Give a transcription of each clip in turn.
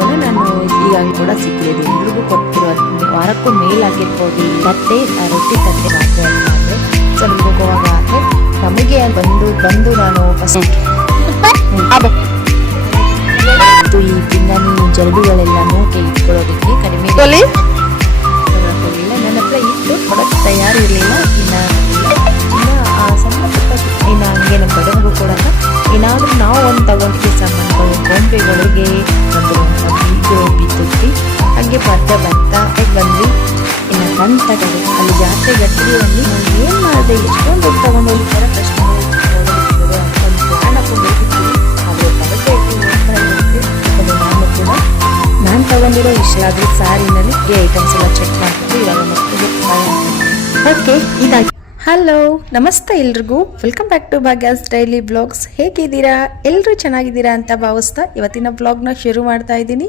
ವಿಡಿಯೋನ ನಾನು ಈಗಾಗಲೇ ಕೂಡ ಸಿಕ್ಕಿದೆ ಎಲ್ರಿಗೂ ಕೊಟ್ಟಿರೋ ವಾರಕ್ಕೂ ಮೇಲಾಗಿರ್ಬೋದು ಆಗಿರ್ಬೋದು ತಟ್ಟೆ ರೊಟ್ಟಿ ತಟ್ಟೆ ಮಾತ್ರ ಅಂದರೆ ಸೊ ನಮಗೆ ಹೋಗುವಾಗ ಆದರೆ ನಮಗೆ ಬಂದು ಬಂದು ನಾನು ಫಸ್ಟ್ ಇದು ಈ ಪಿಂಗಾಣಿ ನೋಕೆ ಇಟ್ಕೊಳ್ಳೋದಕ್ಕೆ ಕಡಿಮೆ ನನ್ನ ಹತ್ರ ಇಟ್ಟು ಕೊಡೋಕ್ಕೆ ತಯಾರು ಇರಲಿಲ್ಲ ಇನ್ನು ಬಡವರಿಗೂ ಕೂಡ ಏನಾದರೂ ನಾವು ಒಂದು ತಗೊಂಡಿದ್ದೆ ಸಾಮಾನುಗಳು, ಗೊಂಬೆಗಳಿಗೆ ಒಂದು ಬೀಗರು ಬಿದ್ದುತ್ತಿ ಹಾಗೆ ಬರ್ತಾ ಬರ್ತಾ ಬಂದ್ವಿ. ಇನ್ನು ಕಡೆ ಅಲ್ಲಿ ಜಾತ್ರೆ ಗಟ್ಟಿಯಲ್ಲಿ ನಾವು ಏನು ಮಾಡಿದೆ ಎಷ್ಟೊಂದು ದುಡ್ಡು ತಗೊಂಡು ಹೋಗ್ತಾರೆ ಬರಬೇಕು ನಾನು ತಗೊಂಡಿರೋ ಇಷ್ಟಾದ್ರೂ ಈ ಐಟಮ್ಸ್ ಎಲ್ಲ ಚೆಕ್ ಮಾಡ್ಕೊಂಡು ಇವಾಗ ಮಕ್ಕಳಿಗೆ ಓಕೆ ಇದಾಗಿ. ಹಲೋ ನಮಸ್ತೆ ಎಲ್ರಿಗೂ. Welcome back to Bhagya's daily blogs ಹೇಗಿದ್ದೀರಾ? ಎಲ್ಲರೂ ಚೆನ್ನಾಗಿದ್ದೀರಾ ಅಂತ ಭಾವಿಸ್ತಾ ಇವತ್ತಿನ ಬ್ಲಾಗ್ನ ಶುರು ಮಾಡ್ತಾ ಇದ್ದೀನಿ.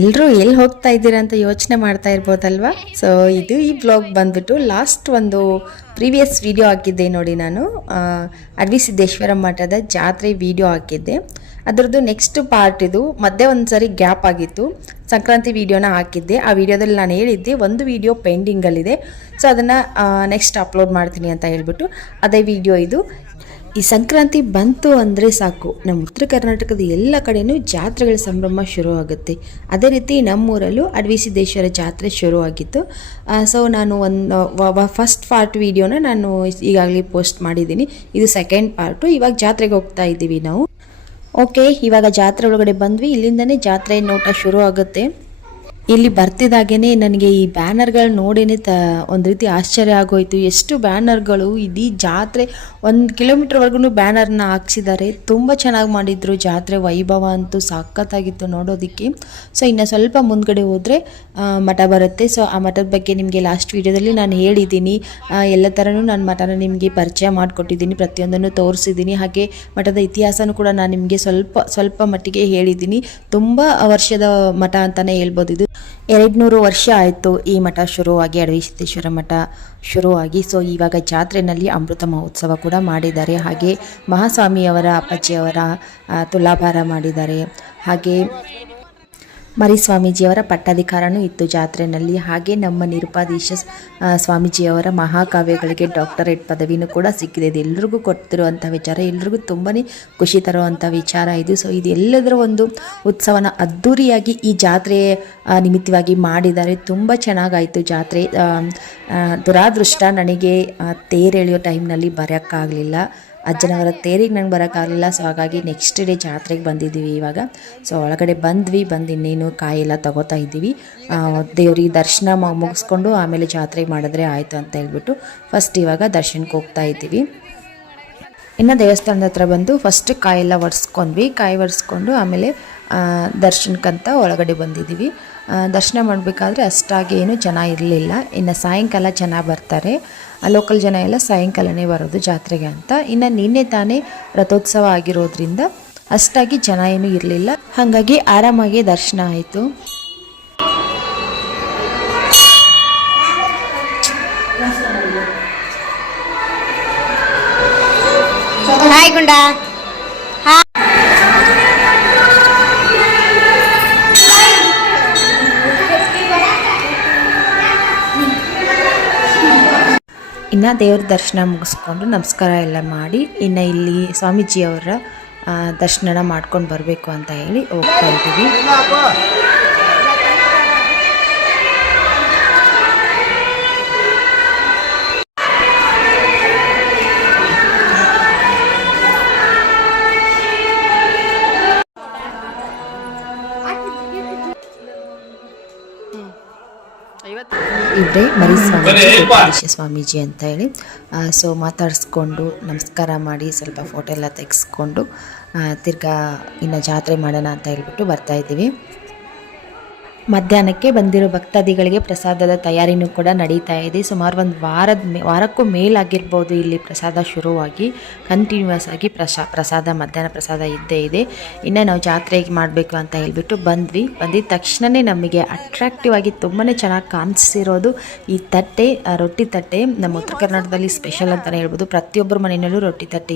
ಎಲ್ಲರೂ ಎಲ್ಲಿ ಹೋಗ್ತಾ ಇದ್ದೀರಾ ಅಂತ ಯೋಚನೆ ಮಾಡ್ತಾ ಇರ್ಬೋದಲ್ವಾ? ಸೊ ಇದು ಈ ಬ್ಲಾಗ್ ಬಂದ್ಬಿಟ್ಟು ಲಾಸ್ಟ್ ಒಂದು ಪ್ರೀವಿಯಸ್ ವಿಡಿಯೋ ಹಾಕಿದ್ದೆ ನೋಡಿ ನಾನು. ಅಡವಿ ಸಿದ್ದೇಶ್ವರ ಮಠದ ಜಾತ್ರೆ ವಿಡಿಯೋ ಹಾಕಿದ್ದೆ. ಅದರದ್ದು ನೆಕ್ಸ್ಟ್ ಪಾರ್ಟ್ ಇದು ಮಧ್ಯೆ ಒಂದು ಸರಿ ಗ್ಯಾಪ್ ಆಗಿತ್ತು. ಸಂಕ್ರಾಂತಿ ವಿಡಿಯೋನ ಹಾಕಿದ್ದೆ. ಆ ವಿಡಿಯೋದಲ್ಲಿ ನಾನು ಹೇಳಿದ್ದೆ ಒಂದು ವಿಡಿಯೋ ಪೆಂಡಿಂಗಲ್ಲಿದೆ ಸೊ ಅದನ್ನು ನೆಕ್ಸ್ಟ್ ಅಪ್ಲೋಡ್ ಮಾಡ್ತೀನಿ ಅಂತ ಹೇಳ್ಬಿಟ್ಟು. ಅದೇ ವಿಡಿಯೋ ಇದು. ಈ ಸಂಕ್ರಾಂತಿ ಬಂತು ಅಂದರೆ ಸಾಕು. ನಮ್ಮ ಉತ್ತರ ಕರ್ನಾಟಕದ ಎಲ್ಲ ಕಡೆಯೂ ಜಾತ್ರೆಗಳ ಸಂಭ್ರಮ ಶುರುವಾಗುತ್ತೆ. ಅದೇ ರೀತಿ ನಮ್ಮೂರಲ್ಲೂ ಅಡ್ವಿ ಸಿದ್ದೇಶ್ವರ ಜಾತ್ರೆ ಶುರುವಾಗಿತ್ತು. ಸೊ ನಾನು ಒಂದು ಫಸ್ಟ್ ಪಾರ್ಟ್ ವಿಡಿಯೋನ ನಾನು ಈಗಾಗಲೇ ಪೋಸ್ಟ್ ಮಾಡಿದ್ದೀನಿ. ಇದು ಸೆಕೆಂಡ್ ಪಾರ್ಟು ಇವಾಗ ಜಾತ್ರೆಗೆ ಹೋಗ್ತಾ ಇದ್ದೀವಿ ನಾವು. ಓಕೆ ಇವಾಗ ಜಾತ್ರೆ ಒಳಗಡೆ ಬಂದ್ವಿ. ಇಲ್ಲಿಂದನೇ ಜಾತ್ರೆ ನೋಟ ಶುರು ಆಗುತ್ತೆ ಇಲ್ಲಿ ಬರ್ತಿದಾಗೇನೆ ನನಗೆ ಈ ಬ್ಯಾನರ್ಗಳು ನೋಡೇನೆ ತ, ಒಂದು ರೀತಿ ಆಶ್ಚರ್ಯ ಆಗೋಯ್ತು. ಎಷ್ಟು ಬ್ಯಾನರ್ಗಳು ಇಡೀ ಜಾತ್ರೆ, ಒಂದು ಕಿಲೋಮೀಟ್ರ್ವರೆಗೂ ಬ್ಯಾನರ್ನ ಹಾಕ್ಸಿದ್ದಾರೆ ತುಂಬ ಚೆನ್ನಾಗಿ ಮಾಡಿದ್ರು ಜಾತ್ರೆ. ವೈಭವ ಅಂತೂ ಸಖತ್ತಾಗಿತ್ತು ನೋಡೋದಕ್ಕೆ. ಸೊ, ಇನ್ನು ಸ್ವಲ್ಪ ಮುಂದ್ಗಡೆ ಹೋದರೆ ಮಠ ಬರುತ್ತೆ. ಸೊ, ಆ ಮಠದ ಬಗ್ಗೆ ನಿಮಗೆ ಲಾಸ್ಟ್ ವೀಡಿಯೋದಲ್ಲಿ ನಾನು ಹೇಳಿದ್ದೀನಿ ಎಲ್ಲ ಥರನೂ ನಾನು ಮಠನ ನಿಮಗೆ ಪರಿಚಯ ಮಾಡಿಕೊಟ್ಟಿದ್ದೀನಿ ಪ್ರತಿಯೊಂದನ್ನು ತೋರಿಸಿದ್ದೀನಿ ಹಾಗೆ ಮಠದ ಇತಿಹಾಸನೂ ಕೂಡ ನಾನು ನಿಮಗೆ ಸ್ವಲ್ಪ ಸ್ವಲ್ಪ ಮಟ್ಟಿಗೆ ಹೇಳಿದ್ದೀನಿ ತುಂಬ ವರ್ಷದ ಮಠ ಅಂತಲೇ ಹೇಳ್ಬೋದು. ಇದು ಎರಡು ನೂರು ವರ್ಷ ಆಯಿತು ಈ ಮಠ ಶುರುವಾಗಿ ಅಡವಿ ಸಿದ್ದೇಶ್ವರ ಮಠ ಶುರುವಾಗಿ. ಸೊ ಇವಾಗ ಜಾತ್ರೆಯಲ್ಲಿ ಅಮೃತ ಮಹೋತ್ಸವ ಕೂಡ ಮಾಡಿದ್ದಾರೆ. ಹಾಗೆ ಮಹಾಸ್ವಾಮಿಯವರ, ಅಪ್ಪಾಜಿಯವರ ತುಲಾಭಾರ ಮಾಡಿದ್ದಾರೆ. ಹಾಗೆ ಮರಿ ಸ್ವಾಮೀಜಿಯವರ ಪಟ್ಟಾಧಿಕಾರನೂ ಇತ್ತು. ಜಾತ್ರೆಯಲ್ಲಿ ಹಾಗೆ ನಮ್ಮ ನಿರುಪಾದೀಶ ಸ್ವಾಮೀಜಿಯವರ ಮಹಾಕಾವ್ಯಗಳಿಗೆ ಡಾಕ್ಟರೇಟ್ ಪದವಿನೂ ಕೂಡ ಸಿಕ್ಕಿದೆ. ಇದು ಎಲ್ರಿಗೂ ಕೊಟ್ಟಿರುವಂಥ ವಿಚಾರ. ಎಲ್ರಿಗೂ ತುಂಬಾ ಖುಷಿ ತರುವಂಥ ವಿಚಾರ ಇದು. ಸೊ ಇದೆಲ್ಲದರ ಒಂದು ಉತ್ಸವನ ಅದ್ದೂರಿಯಾಗಿ ಈ ಜಾತ್ರೆ ನಿಮಿತ್ತವಾಗಿ ಮಾಡಿದ್ದಾರೆ. ತುಂಬ ಚೆನ್ನಾಗಾಯಿತು ಜಾತ್ರೆ. ದುರಾದೃಷ್ಟ ನನಗೆ ತೇರೆಳೆಯೋ ಟೈಮ್ನಲ್ಲಿ ಬರೋಕ್ಕಾಗಲಿಲ್ಲ. ಅಜ್ಜನವರ ತೇರಿಗೆ ನಂಗೆ ಬರೋಕ್ಕಾಗಲಿಲ್ಲ ಸೊ ಹಾಗಾಗಿ ನೆಕ್ಸ್ಟ್ ಡೇ ಜಾತ್ರೆಗೆ ಬಂದಿದ್ದೀವಿ ಇವಾಗ. ಸೊ ಒಳಗಡೆ ಬಂದ್ವಿ, ಬಂದು ಇನ್ನೇನು ಕಾಯಿ ಎಲ್ಲ ತಗೋತಾ ಇದ್ದೀವಿ. ದೇವ್ರಿಗೆ ದರ್ಶನ ಮುಗಿಸ್ಕೊಂಡು ಆಮೇಲೆ ಜಾತ್ರೆ ಮಾಡಿದ್ರೆ ಆಯಿತು ಅಂತ ಹೇಳ್ಬಿಟ್ಟು ಫಸ್ಟ್ ಇವಾಗ ದರ್ಶನಕ್ಕೆ ಹೋಗ್ತಾ ಇದ್ದೀವಿ. ಇನ್ನು ದೇವಸ್ಥಾನದ ಹತ್ರ ಬಂದು ಫಸ್ಟ್ ಕಾಯೆಲ್ಲ ಒರೆಸ್ಕೊಂಡ್ವಿ. ಕಾಯಿ ಒರೆಸ್ಕೊಂಡು ಆಮೇಲೆ ದರ್ಶನಕ್ಕಂತ ಒಳಗಡೆ ಬಂದಿದ್ದೀವಿ. ದರ್ಶನ ಮಾಡಬೇಕಾದ್ರೆ ಅಷ್ಟಾಗಿ ಏನು ಜನ ಇರಲಿಲ್ಲ. ಇನ್ನು ಸಾಯಂಕಾಲ ಜನ ಬರ್ತಾರೆ. ಲೋಕಲ್ ಜನ ಎಲ್ಲ ಸಾಯಂಕಾಲನೇ ಬರೋದು ಜಾತ್ರೆಗೆ ಅಂತ. ಇನ್ನು ನಿನ್ನೆ ತಾನೇ ರಥೋತ್ಸವ ಆಗಿರೋದ್ರಿಂದ ಅಷ್ಟಾಗಿ ಜನ ಏನು ಇರಲಿಲ್ಲ. ಹಾಗಾಗಿ ಆರಾಮಾಗಿ ದರ್ಶನ ಆಯಿತು. ಹಾಯ್ ಗುಂಡ. ಇನ್ನು ದೇವ್ರ ದರ್ಶನ ಮುಗಿಸ್ಕೊಂಡು ನಮಸ್ಕಾರ ಎಲ್ಲ ಮಾಡಿ, ಇನ್ನು ಇಲ್ಲಿ ಸ್ವಾಮೀಜಿಯವರ ದರ್ಶನ ಮಾಡ್ಕೊಂಡು ಬರಬೇಕು ಅಂತ ಹೇಳಿ ಹೋಗ್ತಾ ಇದ್ದೀವಿ. ಇಬ್ಬರೇ ಮರಿ ಸ್ವಾಮೀಜಿ ಸ್ವಾಮೀಜಿ ಅಂತ ಹೇಳಿ ಸೊ ಮಾತಾಡಿಸ್ಕೊಂಡು ನಮಸ್ಕಾರ ಮಾಡಿ ಸ್ವಲ್ಪ ಫೋಟೋ ಎಲ್ಲ ತೆಗೆಸ್ಕೊಂಡು ತಿರ್ಗಾ ಇನ್ನು ಜಾತ್ರೆ ಮಾಡೋಣ ಅಂತ ಹೇಳ್ಬಿಟ್ಟು ಬರ್ತಾ ಇದ್ದೀವಿ. ಮಧ್ಯಾಹ್ನಕ್ಕೆ ಬಂದಿರೋ ಭಕ್ತಾದಿಗಳಿಗೆ ಪ್ರಸಾದದ ತಯಾರಿನೂ ಕೂಡ ನಡೀತಾ ಇದೆ. ಸುಮಾರು ಒಂದು ವಾರದ ಮೇ, ವಾರಕ್ಕೂ ಮೇಲಾಗಿರ್ಬೋದು ಇಲ್ಲಿ ಪ್ರಸಾದ ಶುರುವಾಗಿ. ಕಂಟಿನ್ಯೂಸ್ ಆಗಿ ಪ್ರಸಾ ಪ್ರಸಾದ, ಮಧ್ಯಾಹ್ನ ಪ್ರಸಾದ ಇದ್ದೇ ಇದೆ. ಇನ್ನು ನಾವು ಜಾತ್ರೆಗೆ ಮಾಡಬೇಕು ಅಂತ ಹೇಳ್ಬಿಟ್ಟು ಬಂದ್ವಿ. ಬಂದಿದ್ದ ತಕ್ಷಣವೇ ನಮಗೆ ಅಟ್ರಾಕ್ಟಿವ್ ಆಗಿ ತುಂಬಾ ಚೆನ್ನಾಗಿ ಕಾಣಿಸಿರೋದು ಈ ತಟ್ಟೆ ರೊಟ್ಟಿ ತಟ್ಟೆ. ನಮ್ಮ ಉತ್ತರ ಕರ್ನಾಟಕದಲ್ಲಿ ಸ್ಪೆಷಲ್ ಅಂತಲೇ ಹೇಳ್ಬೋದು. ಪ್ರತಿಯೊಬ್ಬರ ಮನೆಯಲ್ಲೂ ರೊಟ್ಟಿ ತಟ್ಟೆ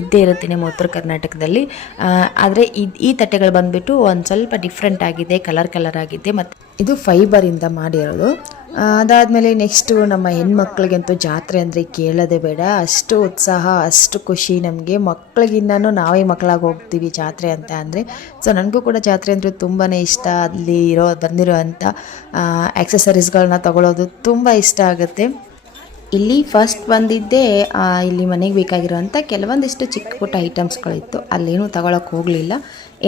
ಇದ್ದೇ ಇರುತ್ತೆ ನಿಮ್ಮ ಉತ್ತರ ಕರ್ನಾಟಕದಲ್ಲಿ. ಆದರೆ ಈ ತಟ್ಟೆಗಳು ಬಂದುಬಿಟ್ಟು ಒಂದು ಸ್ವಲ್ಪ ಡಿಫ್ರೆಂಟ್ ಆಗಿದೆ ಕಲರ್ ಕಲರ್ ಆಗಿದೆ ಮತ್ತು ಇದು ಫೈಬರಿಂದ ಮಾಡಿರೋದು. ಅದಾದಮೇಲೆ ನೆಕ್ಸ್ಟು ನಮ್ಮ ಹೆಣ್ಮಕ್ಳಿಗಂತೂ ಜಾತ್ರೆ ಅಂದರೆ ಕೇಳೋದೆ ಬೇಡ. ಅಷ್ಟು ಉತ್ಸಾಹ, ಅಷ್ಟು ಖುಷಿ ನಮಗೆ. ಮಕ್ಳಿಗಿನ್ನೂ ನಾವೇ ಮಕ್ಕಳಾಗಿ ಹೋಗ್ತೀವಿ ಜಾತ್ರೆ ಅಂತ ಅಂದರೆ. ಸೊ ನನಗೂ ಕೂಡ ಜಾತ್ರೆ ಅಂದರೆ ತುಂಬಾ ಇಷ್ಟ. ಅಲ್ಲಿ ಇರೋ, ಬಂದಿರೋ ಅಂಥ ಆಕ್ಸೆಸರೀಸ್ಗಳನ್ನ ತಗೊಳ್ಳೋದು ತುಂಬ ಇಷ್ಟ ಆಗುತ್ತೆ. ಇಲ್ಲಿ ಫಸ್ಟ್ ಬಂದಿದ್ದೆ ಇಲ್ಲಿ ಮನೆಗೆ ಬೇಕಾಗಿರುವಂಥ ಕೆಲವೊಂದಿಷ್ಟು ಚಿಕ್ಕ ಪುಟ್ಟ ಐಟಮ್ಸ್ಗಳಿತ್ತು ಅಲ್ಲೇನೂ ತಗೊಳಕ್ಕೆ ಹೋಗಲಿಲ್ಲ.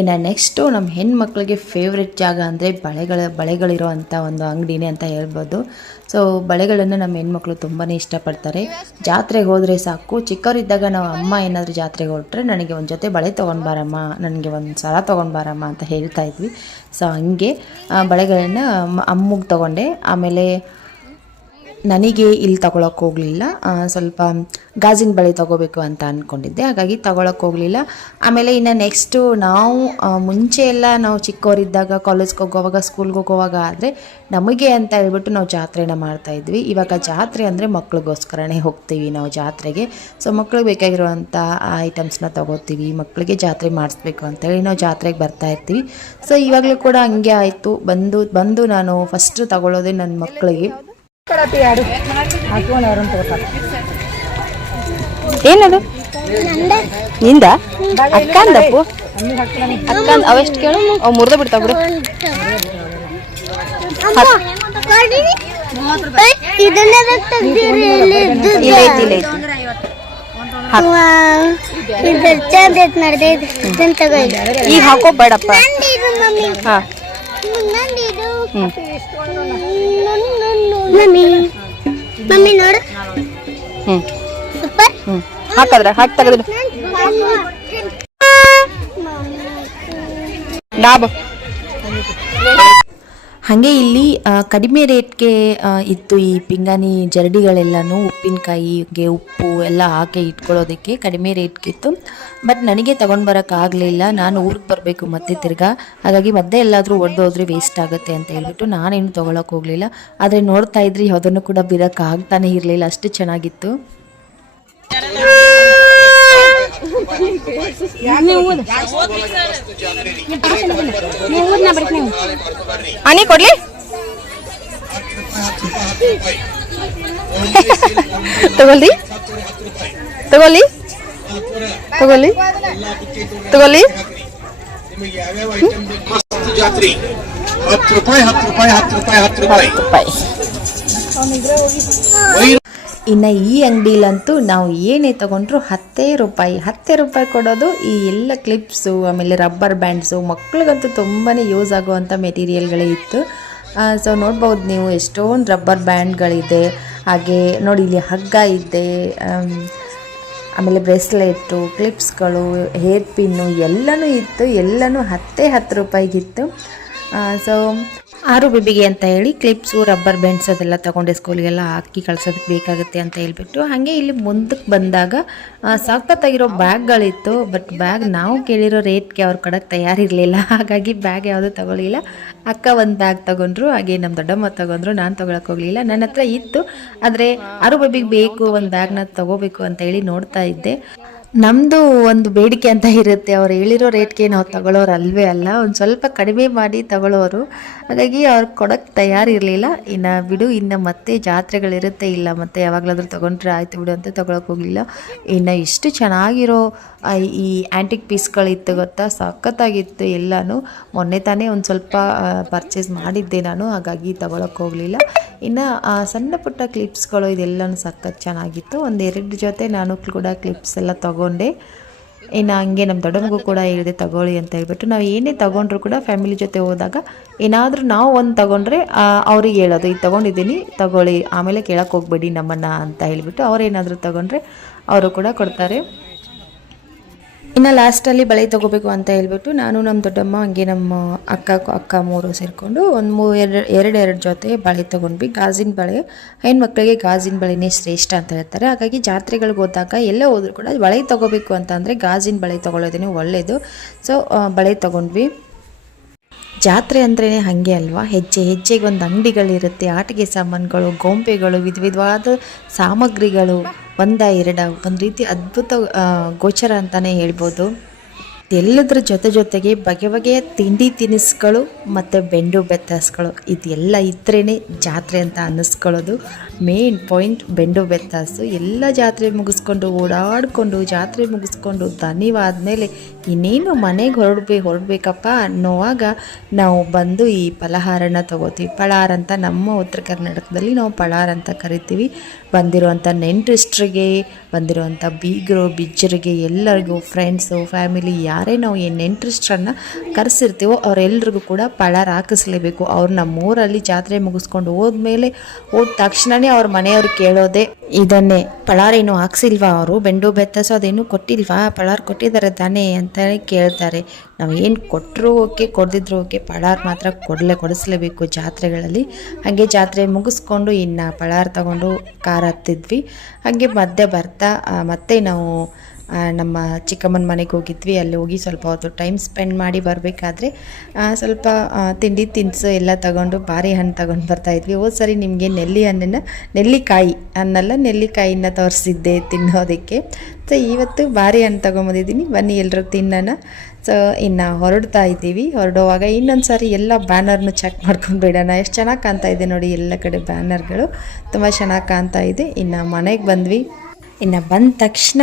ಇನ್ನು ನೆಕ್ಸ್ಟು ನಮ್ಮ ಹೆಣ್ಮಕ್ಳಿಗೆ ಫೇವ್ರೆಟ್ ಜಾಗ ಅಂದರೆ ಬಳೆಗಳ ಬಳೆಗಳಿರೋ ಅಂಥ ಒಂದು ಅಂಗಡಿನೇ ಅಂತ ಹೇಳ್ಬೋದು. ಸೊ ಬಳೆಗಳನ್ನು ನಮ್ಮ ಹೆಣ್ಮಕ್ಳು ತುಂಬಾ ಇಷ್ಟಪಡ್ತಾರೆ. ಜಾತ್ರೆಗೆ ಹೋದರೆ ಸಾಕು. ಚಿಕ್ಕವರಿದ್ದಾಗ ನಾವು ಅಮ್ಮ ಏನಾದರೂ ಜಾತ್ರೆಗೆ ಹೊರಟ್ರೆ ನನಗೆ ಒಂದು ಜೊತೆ ಬಳೆ ತೊಗೊಂಡು ಬಾರಮ್ಮ, ನನಗೆ ಒಂದು ಸಲ ತೊಗೊಂಡು ಬಾರಮ್ಮ ಅಂತ ಹೇಳ್ತಾ ಇದ್ವಿ. ಸೊ ಹಂಗೆ ಬಳೆಗಳನ್ನ ಅಮ್ಮಗೆ ತೊಗೊಂಡೆ. ಆಮೇಲೆ ನನಗೆ ಇಲ್ಲಿ ತಗೊಳಕ್ಕೆ ಹೋಗಲಿಲ್ಲ. ಸ್ವಲ್ಪ ಗಾಜಿನ ಬಳೆ ತಗೋಬೇಕು ಅಂತ ಅಂದ್ಕೊಂಡಿದ್ದೆ ಹಾಗಾಗಿ ತಗೊಳಕ್ಕೆ ಹೋಗಲಿಲ್ಲ. ಆಮೇಲೆ ಇನ್ನು ನೆಕ್ಸ್ಟು ನಾವು ಮುಂಚೆ ಎಲ್ಲ ನಾವು ಚಿಕ್ಕವರಿದ್ದಾಗ ಕಾಲೇಜ್ಗೆ ಹೋಗೋವಾಗ ಸ್ಕೂಲ್ಗೆ ಹೋಗೋವಾಗ ಆದರೆ ನಮಗೆ ಅಂತ ಹೇಳ್ಬಿಟ್ಟು ನಾವು ಜಾತ್ರೆನ ಮಾಡ್ತಾ ಇದ್ವಿ. ಇವಾಗ ಜಾತ್ರೆ ಅಂದರೆ ಮಕ್ಳಿಗೋಸ್ಕರನೇ ಹೋಗ್ತೀವಿ ನಾವು ಜಾತ್ರೆಗೆ. ಸೊ ಮಕ್ಳಿಗೆ ಬೇಕಾಗಿರುವಂಥ ಐಟಮ್ಸ್ನ ತಗೋತೀವಿ. ಮಕ್ಕಳಿಗೆ ಜಾತ್ರೆ ಮಾಡಿಸ್ಬೇಕು ಅಂತೇಳಿ ನಾವು ಜಾತ್ರೆಗೆ ಬರ್ತಾ ಇರ್ತೀವಿ. ಸೊ ಇವಾಗಲೂ ಕೂಡ ಹಂಗೆ ಆಯಿತು. ಬಂದು ಬಂದು ನಾನು ಫಸ್ಟು ತಗೊಳ್ಳೋದೇ ನನ್ನ ಮಕ್ಕಳಿಗೆ ಏನದು? ನಿಂದ. ಅಕ್ಕಂದಪ್ಪು? ಅಕ್ಕಂದ ಅವೆಷ್ಟು ಕೇಳು. ಅವು ಮುರಿದ ಬಿಡ್ತಾವ ಬಿಡು. ಇಲ್ಲ ಐತಿ ಇಲ್ಲ ಐತಿ ಈಗ. ಹಾಕೋ ಬೇಡಪ್ಪ ಹಾ. ಮಮ್ಮಿ. ನೋಡು. ಹ್ಮ್. Super hmm. ಹಾಕದ್ರ ಹಾಕಿ ತೆಗೆದ್ರು ಡಾಬ್. ಹಾಗೆ ಇಲ್ಲಿ ಕಡಿಮೆ ರೇಟ್ಗೆ ಇತ್ತು ಈ ಪಿಂಗಾಣಿ ಜರಡಿಗಳೆಲ್ಲನೂ, ಉಪ್ಪಿನಕಾಯಿಗೆ ಉಪ್ಪು ಎಲ್ಲ ಹಾಕಿ ಇಟ್ಕೊಳ್ಳೋದಕ್ಕೆ ಕಡಿಮೆ ರೇಟ್ಗಿತ್ತು ಬಟ್ ನನಗೆ ತೊಗೊಂಡು ಬರೋಕ್ಕಾಗಲಿಲ್ಲ ನಾನು ಊರಿಗೆ ಬರಬೇಕು ಮತ್ತೆ ತಿರ್ಗಾ. ಹಾಗಾಗಿ ಮತ್ತೆ ಎಲ್ಲಾದರೂ ಒಡೆದೋದ್ರೆ ವೇಸ್ಟ್ ಆಗುತ್ತೆ ಅಂತ ಹೇಳ್ಬಿಟ್ಟು ನಾನೇನು ತೊಗೊಳಕ್ಕೆ ಹೋಗಲಿಲ್ಲ. ಆದರೆ ನೋಡ್ತಾ ಇದ್ರಿ, ಯಾವುದನ್ನು ಕೂಡ ಬಿರೋಕ್ಕಾಗ್ತಾನೆ ಇರಲಿಲ್ಲ. ಅಷ್ಟು ಚೆನ್ನಾಗಿತ್ತು. ಅನಿ ಕೊಡ್ಲಿ ತಗೊಳ್ಳಿ ತಗೊಳ್ಳಿ ತಗೊಳ್ಳಿ ತಗೊಳ್ಳಿ ಮಸ್ತ್ ಜಾತ್ರೆ ಹತ್ತು ರೂಪಾಯಿ ಹತ್ತು ರೂಪಾಯಿ ಹತ್ತು ರೂಪಾಯಿ ಹತ್ತು ರೂಪಾಯಿ ರೂಪಾಯಿ ಇನ್ನು ಈ ಅಂಗಡಿಲಂತೂ ನಾವು ಏನೇ ತೊಗೊಂಡ್ರು ಹತ್ತೇ ರೂಪಾಯಿ ಹತ್ತೇ ರೂಪಾಯಿ ಕೊಡೋದು ಈ ಎಲ್ಲ ಕ್ಲಿಪ್ಸು ಆಮೇಲೆ ರಬ್ಬರ್ ಬ್ಯಾಂಡ್ಸು ಮಕ್ಳಿಗಂತೂ ತುಂಬಾ ಯೂಸ್ ಆಗುವಂಥ ಮೆಟೀರಿಯಲ್ಗಳೇ ಇತ್ತು ಸೊ ನೋಡ್ಬೋದು ನೀವು ಎಷ್ಟೊಂದು ರಬ್ಬರ್ ಬ್ಯಾಂಡ್ಗಳಿದೆ ಹಾಗೆ ನೋಡಿ ಇಲ್ಲಿ ಹಗ್ಗ ಇದೆ ಆಮ್, ಆಮೇಲೆ ಬ್ರೇಸ್ಲೆಟು ಕ್ಲಿಪ್ಸ್ಗಳು ಹೇರ್ ಪಿನ್ನು ಎಲ್ಲನೂ ಇತ್ತು ಎಲ್ಲನೂ ಹತ್ತೇ ಹತ್ತು ರೂಪಾಯಿಗಿತ್ತು ಸೊ ಆರು ಬಿಬಿಗೆ ಅಂತ ಹೇಳಿ ಕ್ಲಿಪ್ಸು ರಬ್ಬರ್ ಬೆಂಡ್ಸ್ ಅದೆಲ್ಲ ತೊಗೊಂಡೆ ಸ್ಕೂಲಿಗೆಲ್ಲ ಹಾಕಿ ಕಳ್ಸೋದಕ್ಕೆ ಬೇಕಾಗುತ್ತೆ ಅಂತ ಹೇಳ್ಬಿಟ್ಟು. ಹಾಗೆ ಇಲ್ಲಿ ಮುಂದಕ್ಕೆ ಬಂದಾಗ ಸಖತ್ತಾಗಿರೋ ಬ್ಯಾಗ್ಗಳಿತ್ತು ಬಟ್ ಬ್ಯಾಗ್ ನಾವು ಕೇಳಿರೋ ರೇಟ್ಗೆ ಅವ್ರ ಕಡೆ ತಯಾರಿರಲಿಲ್ಲ. ಹಾಗಾಗಿ ಬ್ಯಾಗ್ ಯಾವುದೂ ತಗೊಳ್ಳಿಲ್ಲ. ಅಕ್ಕ ಒಂದು ಬ್ಯಾಗ್ ತೊಗೊಂಡ್ರು, ಹಾಗೆ ನಮ್ಮ ದೊಡ್ಡಮ್ಮ ತೊಗೊಂಡ್ರು, ನಾನು ತೊಗೊಳಕ್ಕೆ ಹೋಗಲಿಲ್ಲ. ನನ್ನ ಹತ್ರ ಇತ್ತು, ಆದರೆ ಆರು ಬಬ್ಬಿಗೆ ಬೇಕು, ಒಂದು ಬ್ಯಾಗ್ನ ತಗೋಬೇಕು ಅಂತ ಹೇಳಿ ನೋಡ್ತಾ ಇದ್ದೆ. ನಮ್ಮದು ಒಂದು ಬೇಡಿಕೆ ಅಂತ ಇರುತ್ತೆ. ಅವ್ರು ಹೇಳಿರೋ ರೇಟ್ಗೆ ನಾವು ತಗೊಳ್ಳೋರು ಅಲ್ವೇ ಅಲ್ಲ. ಒಂದು ಸ್ವಲ್ಪ ಕಡಿಮೆ ಮಾಡಿ ತಗೊಳ್ಳೋರು ಹಾಗಾಗಿ ಅವ್ರು ಕೊಡೋಕ್ಕೆ ತಯಾರಿರಲಿಲ್ಲ ಇನ್ನು ಬಿಡು, ಇನ್ನು ಮತ್ತೆ ಜಾತ್ರೆಗಳಿರುತ್ತೆ ಇಲ್ಲ, ಮತ್ತೆ ಯಾವಾಗಲಾದ್ರೂ ತೊಗೊಂಡ್ರೆ ಆಯಿತು ಬಿಡು ಅಂತ ತೊಗೊಳಕ್ಕೆ ಹೋಗಲಿಲ್ಲ. ಇನ್ನು ಇಷ್ಟು ಚೆನ್ನಾಗಿರೋ ಈ ಆ್ಯಂಟಿಕ್ ಪೀಸ್ಗಳಿತ್ತು ಗೊತ್ತಾ? ಸಖತ್ತಾಗಿತ್ತು ಎಲ್ಲನೂ. ಮೊನ್ನೆ ತಾನೇ ಒಂದು ಸ್ವಲ್ಪ ಪರ್ಚೇಸ್ ಮಾಡಿದ್ದೆ ನಾನು ಹಾಗಾಗಿ ತಗೊಳಕ್ಕೆ ಹೋಗಲಿಲ್ಲ. ಇನ್ನು ಆ, ಸಣ್ಣ ಪುಟ್ಟ ಕ್ಲಿಪ್ಸ್ಗಳು ಇದೆಲ್ಲನೂ ಸಖತ್ ಚೆನ್ನಾಗಿತ್ತು. ಒಂದೆರಡು ಜೊತೆ ನಾನು ಕೂಡ ಕ್ಲಿಪ್ಸ್ ಎಲ್ಲ ತಗೊಂಡೆ. ಇನ್ನು ಹಂಗೆ ನಮ್ಮ ದೊಡ್ಡಮಗೂ ಕೂಡ ಹೇಳಿದೆ ತಗೊಳ್ಳಿ ಅಂತ ಹೇಳ್ಬಿಟ್ಟು. ನಾವು ಏನೇ ತೊಗೊಂಡ್ರು ಕೂಡ ಫ್ಯಾಮಿಲಿ ಜೊತೆ ಹೋದಾಗ ಏನಾದರೂ ನಾವು ಒಂದು ತೊಗೊಂಡ್ರೆ ಅವ್ರಿಗೆ ಹೇಳೋದು ಇದು ತಗೊಂಡಿದ್ದೀನಿ ತಗೊಳ್ಳಿ ಆಮೇಲೆ ಕೇಳಕ್ಕೆ ಹೋಗ್ಬೇಡಿ ನಮ್ಮನ್ನು ಅಂತ ಹೇಳಿಬಿಟ್ಟು ಅವ್ರೇನಾದರೂ ತೊಗೊಂಡ್ರೆ ಅವರು ಕೂಡ ಕೊಡ್ತಾರೆ. ಇನ್ನು ಲಾಸ್ಟಲ್ಲಿ ಬಳೆ ತೊಗೋಬೇಕು ಅಂತ ಹೇಳ್ಬಿಟ್ಟು ನಾನು ನಮ್ಮ ದೊಡ್ಡಮ್ಮ, ಹಂಗೆ ನಮ್ಮ ಅಕ್ಕ ಅಕ್ಕ ಮೂರು ಸೇರಿಕೊಂಡು ಒಂದು ಮೂ, ಎರಡು ಎರಡು ಜೊತೆ ಬಳೆ ತೊಗೊಂಡ್ವಿ. ಗಾಜಿನ ಬಳೆ. ಹೆಣ್ಮಕ್ಳಿಗೆ ಗಾಜಿನ ಬಳೆನೇ ಶ್ರೇಷ್ಠ ಅಂತ ಹೇಳ್ತಾರೆ. ಹಾಗಾಗಿ ಜಾತ್ರೆಗಳಿಗೆ ಹೋದಾಗ ಎಲ್ಲೇ ಹೋದ್ರು ಕೂಡ ಬಳೆ ತೊಗೋಬೇಕು ಅಂತ ಅಂದರೆ ಗಾಜಿನ ಬಳೆ ತೊಗೊಳ್ಳೋದೇ ಒಳ್ಳೆಯದು ಸೊ ಬಳೆ ತೊಗೊಂಡ್ವಿ. ಜಾತ್ರೆ ಅಂದ್ರೇ ಹಾಗೆ ಅಲ್ವಾ? ಹೆಜ್ಜೆ ಹೆಜ್ಜೆಗೆ ಒಂದು ಅಂಗಡಿಗಳಿರುತ್ತೆ. ಆಟಿಕೆ ಸಾಮಾನುಗಳು, ಗೊಂಬೆಗಳು ವಿಧ ವಿಧವಾದ ಸಾಮಗ್ರಿಗಳು. ಒಂದ, ಎರಡ, ಒಂದು ರೀತಿ ಅದ್ಭುತ ಗೋಚರ ಅಂತಲೇ ಹೇಳ್ಬೋದು. ಎಲ್ಲದರ ಜೊತೆ ಜೊತೆಗೆ ಬಗೆ ಬಗೆಯ ತಿಂಡಿ ತಿನಿಸುಗಳು ಮತ್ತು ಬೆಂಡು ಬೆತ್ತಾಸ್ಗಳು. ಇದೆಲ್ಲ ಇದ್ರೇ ಜಾತ್ರೆ ಅಂತ ಅನ್ನಿಸ್ಕೊಳ್ಳೋದು. Main point ಬೆಂಡು ಬೆತ್ತಾಸು. ಎಲ್ಲ ಜಾತ್ರೆ ಮುಗಿಸ್ಕೊಂಡು ಓಡಾಡಿಕೊಂಡು ಜಾತ್ರೆ ಮುಗಿಸ್ಕೊಂಡು ದಣಿವಾದ್ಮೇಲೆ ಇನ್ನೇನು ಮನೆಗೆ ಹೊರಡ್ಬೇ, ಹೊರಡ್ಬೇಕಪ್ಪ ಅನ್ನೋವಾಗ ನಾವು ಬಂದು ಈ ಫಲಹಾರನ ತಗೋತೀವಿ. ಪಳಾರ ಅಂತ ನಮ್ಮ ಉತ್ತರ ಕರ್ನಾಟಕದಲ್ಲಿ ನಾವು ಪಳಾರ ಅಂತ ಕರಿತೀವಿ. ಬಂದಿರುವಂಥ ನೆಂಟ್ರಿಸ್ಟ್ರಿಗೆ, ಬಂದಿರುವಂಥ ಬೀಗರು, ಬಿಜ್ಜರಿಗೆ, ಎಲ್ಲರಿಗೂ, ಫ್ರೆಂಡ್ಸು, ಫ್ಯಾಮಿಲಿ ಯಾರೇ ನಾವು ಏನು ನೆಂಟ್ರಿಸ್ಟ್ರನ್ನು ಕರೆಸಿರ್ತೀವೋ ಅವರೆಲ್ಲರಿಗೂ ಕೂಡ ಪಳಾರ ಹಾಕಿಸ್ಲೇಬೇಕು. ಅವ್ರು ನಮ್ಮೂರಲ್ಲಿ ಜಾತ್ರೆ ಮುಗಿಸ್ಕೊಂಡು ಹೋದ್ಮೇಲೆ ಹೋದ ತಕ್ಷಣವೇ ಅವ್ರ ಮನೆಯವ್ರು ಕೇಳೋದೆ, ಇದನ್ನೇ. ಪಳಾರ ಹಾಕ್ಸಿಲ್ವಾ ಅವರು? ಬೆಂಡು ಬೆತ್ತಸೋ ಅದೇನು ಕೊಟ್ಟಿಲ್ವಾ? ಪಳಾರ್ ಕೊಟ್ಟಿದ್ದಾರೆ ತಾನೇ ಅಂತ ಕೇಳ್ತಾರೆ. ನಾವು ಏನು ಕೊಟ್ಟರು ಓಕೆ, ಕೊಡದಿದ್ರು ಓಕೆ, ಪಳಾರ್ ಮಾತ್ರ ಕೊಡಲೇ ಕೊಡಿಸ್ಲೇಬೇಕು ಜಾತ್ರೆಗಳಲ್ಲಿ. ಹಾಗೆ ಜಾತ್ರೆ ಮುಗಿಸ್ಕೊಂಡು ಇನ್ನು ಪಳಾರ್ ತಗೊಂಡು ಕಾರ್ ಹತ್ತಿದ್ವಿ. ಹಾಗೆ ಮಧ್ಯೆ ಬರ್ತಾ ಮತ್ತೆ ನಾವು ನಮ್ಮ ಚಿಕ್ಕಮ್ಮನ ಮನೆಗೆ ಹೋಗಿದ್ವಿ. ಅಲ್ಲಿ ಹೋಗಿ ಸ್ವಲ್ಪ ಹೊತ್ತು ಟೈಮ್ ಸ್ಪೆಂಡ್ ಮಾಡಿ ಬರಬೇಕಾದ್ರೆ ಸ್ವಲ್ಪ ತಿಂಡಿ ತಿನಿಸು ಎಲ್ಲ ತಗೊಂಡು ಬಾರಿ ಹಣ್ಣು ತಗೊಂಡು ಬರ್ತಾ ಇದ್ವಿ. ಹೋದ ಸರಿ ನಿಮಗೆ ನೆಲ್ಲಿ ಹಣ್ಣನ್ನು ನೆಲ್ಲಿಕಾಯಿ ಅನ್ನಲ್ಲ ನೆಲ್ಲಿಕಾಯಿನ ತೋರಿಸಿದ್ದೆ ತಿನ್ನೋದಕ್ಕೆ. ಸೊ ಇವತ್ತು ಬಾರಿ ಹಣ್ಣು ತೊಗೊಂಬಂದಿದ್ದೀನಿ. ಬನ್ನಿ ಎಲ್ಲರೂ ತಿನ್ನೋಣ. ಸೊ ಇನ್ನು ಹೊರಡ್ತಾ ಇದ್ದೀವಿ. ಹೊರಡುವಾಗ ಇನ್ನೊಂದು ಸಾರಿ ಎಲ್ಲ ಬ್ಯಾನರ್ನು ಚೆಕ್ ಮಾಡ್ಕೊಂಡು ಬಿಡೋಣ. ಎಷ್ಟು ಚೆನ್ನಾಗಿ ಕಾಣ್ತಾ ಇದೆ ನೋಡಿ ಎಲ್ಲ ಕಡೆ ಬ್ಯಾನರ್ಗಳು. ತುಂಬ ಚೆನ್ನಾಗಿ ಕಾಣ್ತಾ ಇದೆ. ಇನ್ನು ಮನೆಗೆ ಬಂದ್ವಿ. ಇನ್ನು ಬಂದ ತಕ್ಷಣ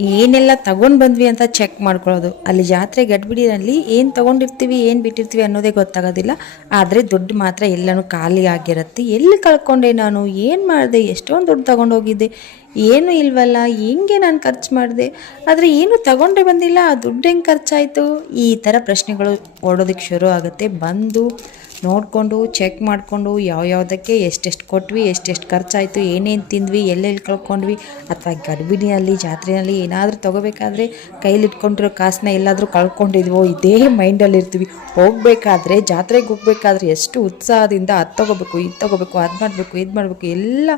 ಏನೆಲ್ಲ ತಗೊಂಡು ಬಂದ್ವಿ ಅಂತ ಚೆಕ್ ಮಾಡ್ಕೊಳ್ಳೋದು. ಅಲ್ಲಿ ಜಾತ್ರೆ ಗಡ್ಬಿಡಿನಲ್ಲಿ ಏನು ತೊಗೊಂಡಿರ್ತೀವಿ, ಏನು ಬಿಟ್ಟಿರ್ತೀವಿ ಅನ್ನೋದೇ ಗೊತ್ತಾಗೋದಿಲ್ಲ. ಆದರೆ ದುಡ್ಡು ಮಾತ್ರ ಎಲ್ಲನೂ ಖಾಲಿ ಆಗಿರುತ್ತೆ. ಎಲ್ಲಿ ಕಳ್ಕೊಂಡೆ ನಾನು? ಏನು ಮಾಡಿದೆ? ಎಷ್ಟೊಂದು ದುಡ್ಡು ತಗೊಂಡೋಗಿದ್ದೆ ಏನು ಇಲ್ವಲ್ಲ, ಹೆಂಗೆ ನಾನು ಖರ್ಚು ಮಾಡಿದೆ? ಆದರೆ ಏನು ತಗೊಂಡೆ ಬಂದಿಲ್ಲ. ಆ ದುಡ್ಡು ಹೆಂಗೆ ಖರ್ಚಾಯಿತು? ಈ ಥರ ಪ್ರಶ್ನೆಗಳು ಓಡೋದಕ್ಕೆ ಶುರು ಆಗುತ್ತೆ. ಬಂದು ನೋಡಿಕೊಂಡು ಚೆಕ್ ಮಾಡಿಕೊಂಡು ಯಾವ್ಯಾವುದಕ್ಕೆ ಎಷ್ಟೆಷ್ಟು ಕೊಟ್ವಿ, ಎಷ್ಟೆಷ್ಟು ಖರ್ಚಾಯಿತು, ಏನೇನು ತಿಂದ್ವಿ ಎಲ್ಲೆಲ್ಲಿ ಕಳ್ಕೊಂಡ್ವಿ, ಅಥವಾ ಗರ್ಭಿಣಿಯಲ್ಲಿ, ಜಾತ್ರೆಯಲ್ಲಿ ಏನಾದರೂ ತೊಗೋಬೇಕಾದ್ರೆ ಕೈಲಿಟ್ಕೊಂಡಿರೋ ಕಾಸನ್ನ ಎಲ್ಲಾದರೂ ಕಳ್ಕೊಂಡಿದ್ವೋ, ಇದೇ ಮೈಂಡಲ್ಲಿ ಇರ್ತೀವಿ ಹೋಗಬೇಕಾದ್ರೆ, ಜಾತ್ರೆಗೆ ಹೋಗ್ಬೇಕಾದ್ರೆ ಎಷ್ಟು ಉತ್ಸಾಹದಿಂದ ಅದು ತೊಗೋಬೇಕು, ಇದು ತೊಗೋಬೇಕು, ಅದು ಮಾಡಬೇಕು, ಇದು ಮಾಡಬೇಕು, ಎಲ್ಲ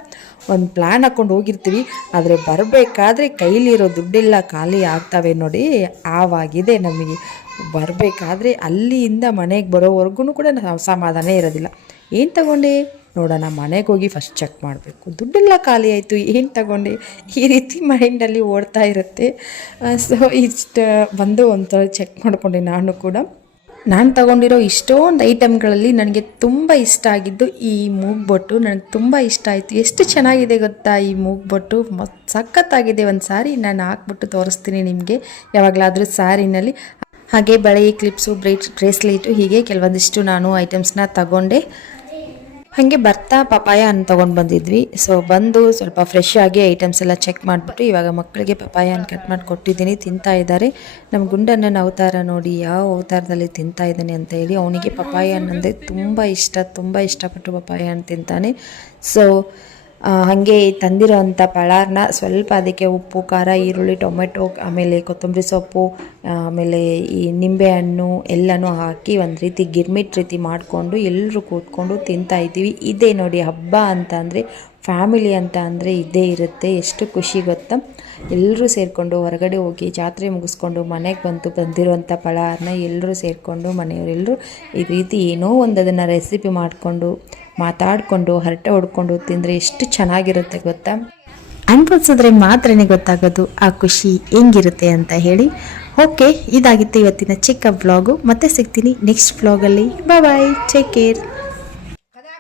ಒಂದು ಪ್ಲ್ಯಾನ್ ಹಾಕ್ಕೊಂಡು ಹೋಗಿರ್ತೀವಿ. ಆದರೆ ಬರಬೇಕಾದ್ರೆ ಕೈಲಿರೋ ದುಡ್ಡೆಲ್ಲ ಖಾಲಿ ಆಗ್ತವೆ ನೋಡಿ, ಆವಾಗಿದೆ ನಮಗೆ. ಬರಬೇಕಾದ್ರೆ ಅಲ್ಲಿಯಿಂದ ಮನೆಗೆ ಬರೋವರೆಗೂ ಕೂಡ ನಾವು ಸಮಾಧಾನ ಇರೋದಿಲ್ಲ. ಏನು ತಗೊಂಡೆ? ನೋಡೋಣ, ಮನೆಗೆ ಹೋಗಿ ಫಸ್ಟ್ ಚೆಕ್ ಮಾಡಬೇಕು. ದುಡ್ಡೆಲ್ಲ ಖಾಲಿ ಆಯಿತು, ಏನು ತಗೊಂಡೆ? ಈ ರೀತಿ ಮೈಂಡಲ್ಲಿ ಓಡ್ತಾ ಇರುತ್ತೆ. ಸೊ ಇಷ್ಟು, ಬಂದು ಒಂಥರ ಚೆಕ್ ಮಾಡಿಕೊಂಡೆ ನಾನು ಕೂಡ. ನಾನು ತಗೊಂಡಿರೋ ಇಷ್ಟೊಂದು ಐಟಮ್ಗಳಲ್ಲಿ ನನಗೆ ತುಂಬ ಇಷ್ಟ ಆಗಿದ್ದು ಈ ಮೂಗ್ಬೊಟ್ಟು. ನನಗೆ ತುಂಬ ಇಷ್ಟ ಆಯಿತು. ಎಷ್ಟು ಚೆನ್ನಾಗಿದೆ ಗೊತ್ತಾ ಈ ಮೂಗ್ಬೊಟ್ಟು? ಸಖತ್ತಾಗಿದೆ ಒಂದು ಸಾರಿ. ನಾನು ಹಾಕ್ಬಿಟ್ಟು ತೋರಿಸ್ತೀನಿ ನಿಮಗೆ. ಯಾವಾಗಲಾದರೂ ಸ್ಯಾರಿನಲ್ಲಿ ಹಾಗೆ ಬಳೆ, ಕ್ಲಿಪ್ಸು, ಬ್ರೇಟ್, ಬ್ರೇಸ್ಲೇಟು ಹೀಗೆ ಕೆಲವೊಂದಿಷ್ಟು ನಾನು ಐಟಮ್ಸ್ನ ತಗೊಂಡೆ. ಹಾಗೆ ಬರ್ತಾ ಪಪಾಯ ಅನ್ನು ತೊಗೊಂಡು ಬಂದಿದ್ವಿ. ಸೊ ಬಂದು ಸ್ವಲ್ಪ ಫ್ರೆಶ್ ಆಗಿ ಐಟಮ್ಸ್ ಎಲ್ಲ ಚೆಕ್ ಮಾಡಿಬಿಟ್ಟು ಇವಾಗ ಮಕ್ಕಳಿಗೆ ಪಪಾಯ ಹಣ್ಣು ಕಟ್ ಮಾಡಿ ಕೊಟ್ಟಿದ್ದೀನಿ. ತಿಂತಾ ಇದ್ದಾರೆ. ನಮ್ಮ ಗುಂಡಣ್ಣನ ಅವತಾರ ನೋಡಿ ಯಾವ ಅವತಾರದಲ್ಲಿ ತಿಂತಾ ಇದ್ದಾನೆ ಅಂತ ಹೇಳಿ ಅವನಿಗೆ ಪಪಾಯ ಅಂದರೆ ತುಂಬ ಇಷ್ಟ, ತುಂಬ ಇಷ್ಟಪಟ್ಟು ಪಪಾಯ ಹಣ್ಣು ತಿಂತಾನೆ. ಸೊ ಹಾಗೆ ತಂದಿರೋ ಅಂಥ ಪಳಾರ್ನ ಸ್ವಲ್ಪ ಅದಕ್ಕೆ ಉಪ್ಪು, ಖಾರ, ಈರುಳ್ಳಿ, ಟೊಮೆಟೊ, ಆಮೇಲೆ ಕೊತ್ತಂಬರಿ ಸೊಪ್ಪು ಆಮೇಲೆ ಈ ನಿಂಬೆಹಣ್ಣು ಎಲ್ಲನೂ ಹಾಕಿ ಒಂದು ರೀತಿ ಗಿರ್ಮಿಟ್ ರೀತಿ ಮಾಡಿಕೊಂಡು ಎಲ್ಲರೂ ಕೂತ್ಕೊಂಡು ತಿಂತಾ ಇದ್ದೀವಿ. ಇದೇ ನೋಡಿ ಹಬ್ಬ ಅಂತ ಅಂದರೆ, ಫ್ಯಾಮಿಲಿ ಅಂತ ಅಂದರೆ ಇದೇ ಇರುತ್ತೆ. ಎಷ್ಟು ಖುಷಿ ಗೊತ್ತಾ? ಎಲ್ಲರೂ ಸೇರಿಕೊಂಡು ಹೊರಗಡೆ ಹೋಗಿ ಜಾತ್ರೆ ಮುಗಿಸ್ಕೊಂಡು ಮನೆಗೆ ಬಂತು ಬಂದಿರುವಂಥ ಫಳಾರನ್ನ ಎಲ್ಲರೂ ಸೇರಿಕೊಂಡು ಮನೆಯವರೆಲ್ಲರೂ ಈ ರೀತಿ ಏನೋ ಒಂದು ಅದನ್ನು ರೆಸಿಪಿ ಮಾಡಿಕೊಂಡು ಮಾತಾಡಿಕೊಂಡು, ಹರಟೆ ಹೊಡ್ಕೊಂಡು ತಿಂದರೆ ಎಷ್ಟು ಚೆನ್ನಾಗಿರುತ್ತೆ ಗೊತ್ತಾ? ಅನ್ಭವಿಸಿದ್ರೆ ಮಾತ್ರನೇ ಗೊತ್ತಾಗೋದು, ಆ ಖುಷಿ ಹೆಂಗಿರುತ್ತೆ ಅಂತ ಹೇಳಿ. ಓಕೆ, ಇದಾಗಿತ್ತು ಇವತ್ತಿನ ಚಿಕ್ಕ ಬ್ಲಾಗು ಮತ್ತೆ ಸಿಗ್ತೀನಿ ನೆಕ್ಸ್ಟ್ ಬ್ಲಾಗಲ್ಲಿ ಬಾಯ್ ಟೇಕ್ ಕೇರ್